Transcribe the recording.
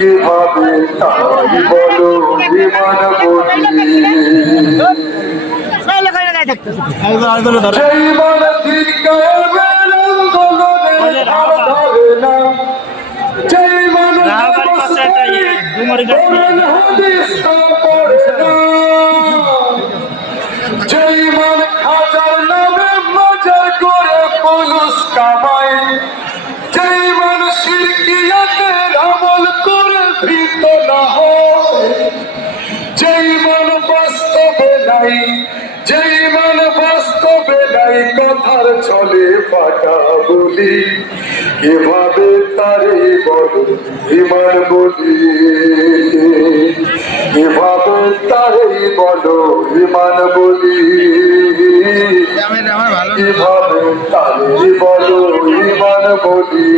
কীভাবে তাই বলো বিমান বলি সেই মন ধিক্কার আন্দোলনে ধার ধরে না সেই মন রাহাবাড়ির পাশে একটা ইয়ে, ডুমুরি গাছ নিয়ে। কোরআন হাদিস তা পড়ে না যেই মন খাজার নামে মজা করে পুলুস মন ভীত না যেই মন বাস্তবে নাই, যেই মন বাস্তবে নাই, কথার ছলে পাটা বলি। কীভাবে তারে বল, ইমান বলি। কীভাবে তারে বলো, ইমান বলি। কীভাবে তারে বলো, ইমান বলি।